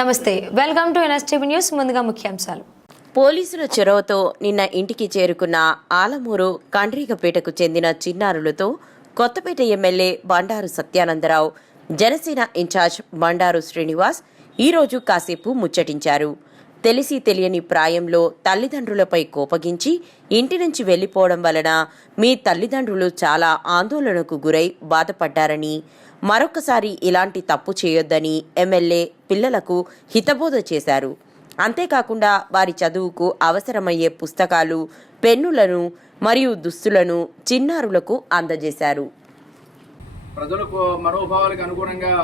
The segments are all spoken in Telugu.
నమస్తే, వెల్కమ్ టు ఎన్ఎస్టీవీ న్యూస్. ముందుగా ముఖ్యాంశాలు. పోలీసుల చొరవతో నిన్న ఇంటికి చేరుకున్న ఆలమూరు కండ్రిగపేటకు చెందిన చిన్నారులతో కొత్తపేట ఎమ్మెల్యే బండారు సత్యానందరావు, జనసేన ఇన్ఛార్జ్ బండారు శ్రీనివాస్ ఈరోజు కాసేపు ముచ్చటించారు. తెలిసి తెలియని ప్రాయంలో తల్లిదండ్రులపై కోపగించి ఇంటి నుంచి వెళ్లిపోవడం వలన మీ తల్లిదండ్రులు చాలా ఆందోళనకు గురై బాధపడ్డారని, మరొకసారి ఇలాంటి తప్పు చేయొద్దని ఎమ్మెల్యే పిల్లలకు హితబోధ చేశారు. అంతేకాకుండా వారి చదువుకు అవసరమయ్యే పుస్తకాలు, పెన్నులను మరియు దుస్తులను చిన్నారులకు అందజేశారు. ప్రజలకు మనోభావాలకు అనుగుణంగా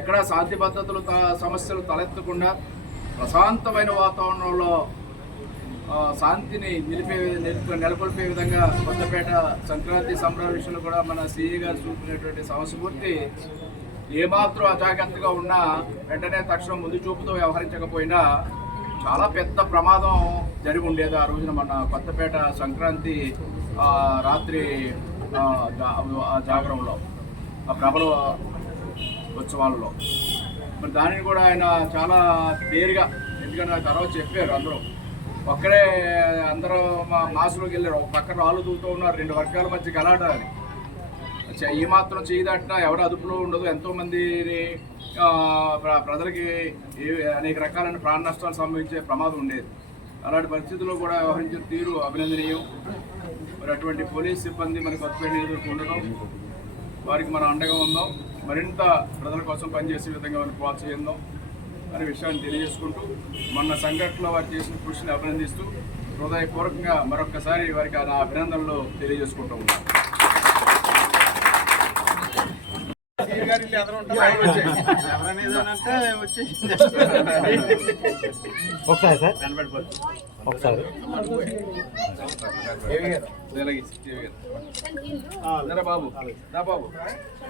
ఎక్కడా శాంతి భద్రతలు సమస్యలు తలెత్తకుండా ప్రశాంతమైన వాతావరణంలో శాంతిని నెలకొల్పే విధంగా కొత్తపేట సంక్రాంతి సంబరాల విషయంలో కూడా మన సిఐ గారు చూపినటువంటి సమస్ఫూర్తి ఏమాత్రం అజాగ్రత్తగా ఉన్నా వెంటనే తక్షణం ముందు చూపుతో వ్యవహరించకపోయినా చాలా పెద్ద ప్రమాదం జరిగి ఉండేది. ఆ రోజున మన కొత్తపేట సంక్రాంతి రాత్రి జాగరంలో, ఆ ప్రబల ఉత్సవాలలో మరి దానిని కూడా ఆయన చాలా క్లియర్గా, ఎందుకంటే ఆ తర్వాత చెప్పారు, అందరూ మాసులోకి వెళ్ళారు. ఒక పక్కన రాళ్ళు దూతూ ఉన్నారు, రెండు వర్గాల మధ్య గలాట. ఈ మాత్రం చేయదట్టినా ఎవరు అదుపులో ఉండదు. ఎంతోమంది ప్రజలకి అనేక రకాలైన ప్రాణ నష్టాలు సంభవించే ప్రమాదం ఉండేది. అలాంటి పరిస్థితుల్లో కూడా వ్యవహరించిన తీరు అభినందనీయం. మరి అటువంటి పోలీస్ సిబ్బంది మనకు కొత్తపేట ఉండడం, వారికి మనం అండగా ఉందాం, మరింత ప్రజల కోసం పనిచేసే విధంగా మనం ప్రోత్సహిద్దాం అనే విషయాన్ని తెలియజేసుకుంటూ, మొన్న సంఘటనలో వారు చేసిన కృషిని అభినందిస్తూ హృదయపూర్వకంగా మరొకసారి వారికి నా అభినందనలు తెలియజేసుకుంటూ ఉన్నాం. బాబు బాబు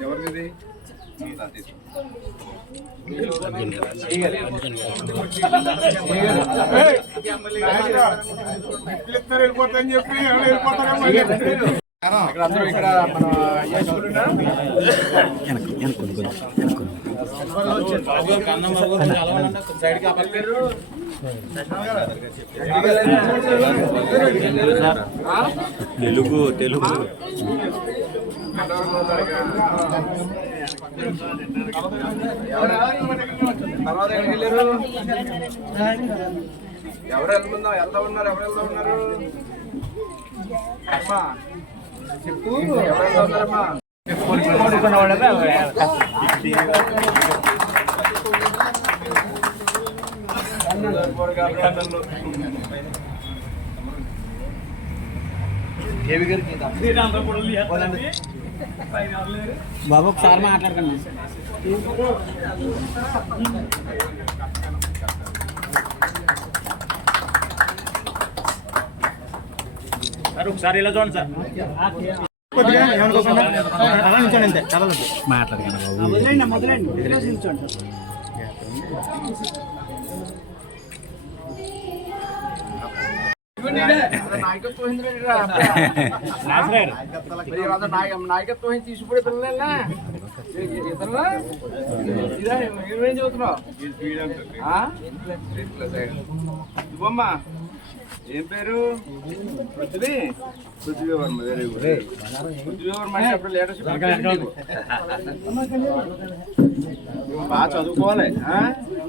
ఎవరిది వెళ్ళిపోతాయని చెప్పి అందరూ ఇక్కడ మన తెలుగు తర్వాత వెళ్ళారు. ఎవరు వెళ్తా ఉన్నారు అమ్మా చెప్పు, ఎవరు వెళ్తా ఉన్నారమ్మా? బాబు ఒకసారి మాట్లాడకండి. సార్ ఒకసారి ఇలా చూడండి సార్. మాట్లాడకండి, మొదలండి. నాయకత్వం తీసుకుపోయే పిల్లలేనా ఇదేం చదువుతున్నావు? ఇవ్వమ్మా, ఏం పేరు? పృథ్వీ వర్మ. Very good. పృథ్వీ వర్మ అప్పుడు లీడర్షిప్ బాగా చదువుకోవాలి,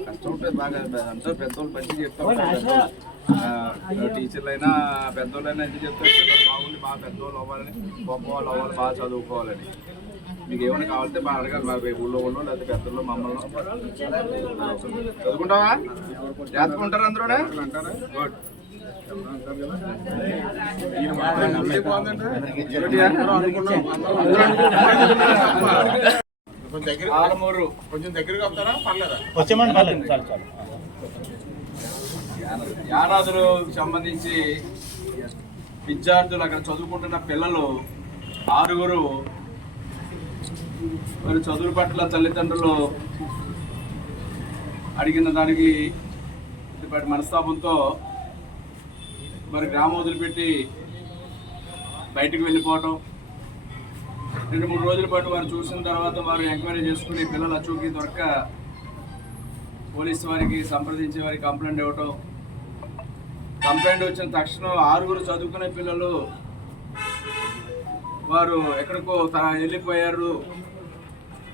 కష్టం ఉంటుంది బాగా. అంతా పెద్దోళ్ళు మంచిగా చెప్తారు, టీచర్లు అయినా పెద్దోళ్ళైనా ఎందుకు చెప్తారు, పిల్లలు బాగుండి బాగా పెద్దోళ్ళు అవ్వాలని, గొప్ప వాళ్ళు అవ్వాలి, బాగా చదువుకోవాలని. మీకు ఏమైనా కావాలంటే బాగా అడగాలి, మరి ఊళ్ళో ఉండో లేకపోతే పెద్దల్లో మమ్మల్ని. చదువుకుంటావా? జాగ్రత్తగా అందరూ? గుడ్. ఆలమూరు కొంచెం దగ్గరగా వస్తారా? పర్లేదా? యానాదులకు సంబంధించి విద్యార్థులు, అక్కడ చదువుకుంటున్న పిల్లలు 6 మరి చదువుల పట్ల తల్లిదండ్రులు అడిగిన దానికి మనస్తాపంతో మరి గ్రామం వదిలిపెట్టి బయటకు వెళ్ళిపోవటం, 2-3 రోజుల పాటు వారు చూసిన తర్వాత వారు ఎంక్వైరీ చేసుకుని పిల్లలు అచూకీ దొరక్క పోలీసు వారికి సంప్రదించే వారికి కంప్లైంట్ ఇవ్వటం, కంప్లైంట్ వచ్చిన తక్షణం 6 చదువుకునే పిల్లలు వారు ఎక్కడికో వెళ్ళిపోయారు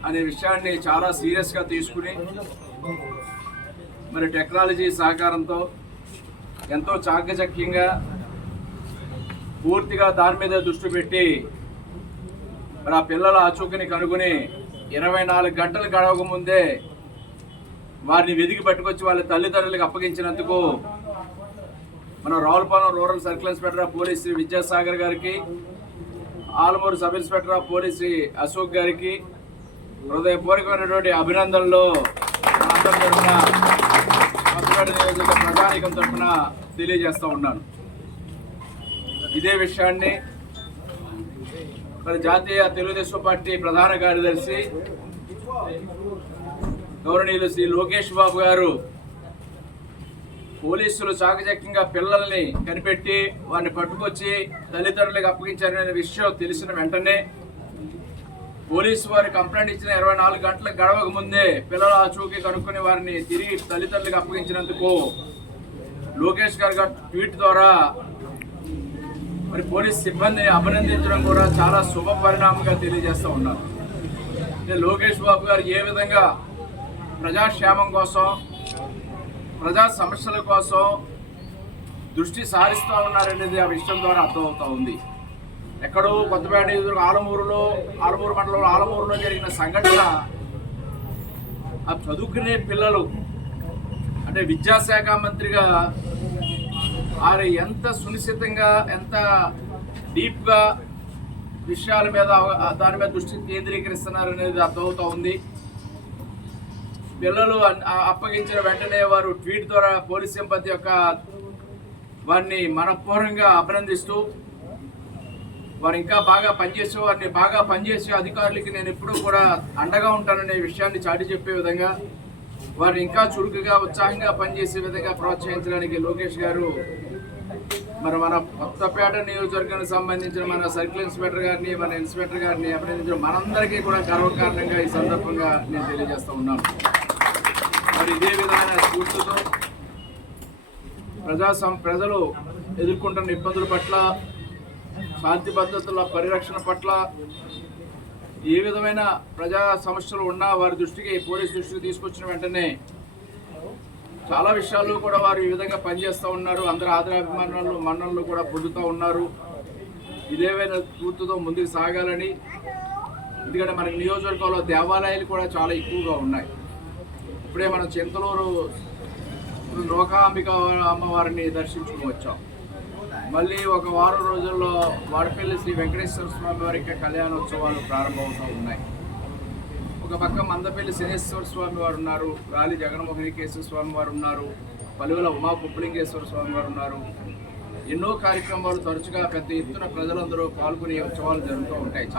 అనే విషయాన్ని చాలా సీరియస్గా తీసుకుని మరి టెక్నాలజీ సహకారంతో ఎంతో చాకచక్యంగా పూర్తిగా దాని మీద దృష్టి పెట్టి మరి ఆ పిల్లల ఆచూకని కనుగొని 24 గంటలు గడవక ముందే వారిని వెతికి పట్టుకొచ్చి వాళ్ళ తల్లిదండ్రులకు అప్పగించినందుకు మన Ravulapalem rural circle inspector of police Shri Vidyasagar గారికి, Alamuru sub inspector of police Shri Ashok గారికి హృదయపూర్వకమైనటువంటి అభినందనలు ప్రజానీకం తరఫున తెలియజేస్తూ ఉన్నాను. ఇదే విషయాన్ని మరి జాతీయ తెలుగుదేశం పార్టీ ప్రధాన కార్యదర్శి గౌరవనీయులు శ్రీ లోకేష్ బాబు గారు పోలీసులు చాకచక్యంగా పిల్లల్ని కనిపెట్టి వారిని పట్టుకొచ్చి తల్లిదండ్రులకు అప్పగించారనే విషయం తెలిసిన వెంటనే పోలీసు వారి కంప్లైంట్ ఇచ్చిన 24 గంటలకు గడవక ముందే పిల్లల ఆచూకీ కనుక్కొని వారిని తిరిగి తల్లిదండ్రులకు అప్పగించినందుకు లోకేష్ గారు ట్వీట్ ద్వారా మరి పోలీస్ సిబ్బందిని అభినందించడం కూడా చాలా శుభ పరిణామంగా తెలియజేస్తూ ఉన్నారు. లోకేష్ బాబు గారు ఏ విధంగా ప్రజాక్షేమం కోసం, ప్రజా సమస్యల కోసం దృష్టి సారిస్తూ ఉన్నారనేది ఆ విషయం ద్వారా అర్థమవుతూ ఉంది. ఎక్కడో కొత్తపేట ఎదురు ఆలమూరు మండలంలో ఆలమూరులో జరిగిన సంఘటన ఆ చదువుకునే పిల్లలు అంటే విద్యాశాఖ మంత్రిగా ఆయన ఎంత సునిశ్చితంగా ఎంత డీప్గా విషయాల మీద దాని మీద దృష్టి కేంద్రీకరిస్తున్నారు అనేది అర్థమవుతూ ఉంది. పిల్లలు అప్పగించిన వెంటనే వారు ట్వీట్ ద్వారా పోలీస్ సింపతి యొక్క వారిని మనపూర్వకంగా అభినందిస్తూ వారు ఇంకా బాగా పనిచేసే వారిని బాగా పనిచేసే అధికారులకి నేను ఎప్పుడూ కూడా అండగా ఉంటాననే విషయాన్ని చాటి చెప్పే విధంగా వారిని ఇంకా చురుకుగా ఉత్సాహంగా పనిచేసే విధంగా ప్రోత్సహించడానికి లోకేష్ గారు మరి మన కొత్తపేట నియోజకవర్గానికి సంబంధించిన మన సర్కిల్ ఇన్స్పెక్టర్ గారిని, మన ఇన్స్పెక్టర్ గారిని అభినందించడం మనందరికీ కూడా గర్వకారణంగా ఈ సందర్భంగా నేను తెలియజేస్తూ ఉన్నాను. మరి ఇదే విధమైన స్ఫూర్తితో ప్రజలు ఎదుర్కొంటున్న ఇబ్బందుల పట్ల, శాంతి భద్రతల పరిరక్షణ పట్ల ఏ విధమైన ప్రజా సమస్యలు ఉన్నా వారి దృష్టికి పోలీసు దృష్టికి తీసుకొచ్చిన వెంటనే చాలా విషయాల్లో కూడా వారు ఈ విధంగా పనిచేస్తూ ఉన్నారు. అందరూ ఆదరాభిమానాలు మన్ననలు కూడా పొందుతూ ఉన్నారు. ఇదేవైనా స్ఫూర్తితో ముందుకు సాగాలని, ఎందుకంటే మనకి నియోజకవర్గంలో దేవాలయాలు కూడా చాలా ఎక్కువగా ఉన్నాయి. ఇప్పుడే మనం చింతలూరు లోకాంబిక అమ్మవారిని దర్శించుకుని వచ్చాం. మళ్ళీ ఒక వారం రోజుల్లో వాడపల్లి శ్రీ వెంకటేశ్వర స్వామి వారికి కళ్యాణోత్సవాలు ప్రారంభమవుతూ ఉన్నాయి. ఒక పక్క మందపల్లి శనేశ్వర స్వామి వారు ఉన్నారు, రాలి జగన్మోహనికేశ్వర స్వామి వారు ఉన్నారు, పలువుల ఉమా కుప్పలింగేశ్వర స్వామి వారు ఉన్నారు. ఎన్నో కార్యక్రమాలు తరచుగా పెద్ద ఎత్తున ప్రజలందరూ పాల్గొనే ఉత్సవాలు జరుగుతూ ఉంటాయి.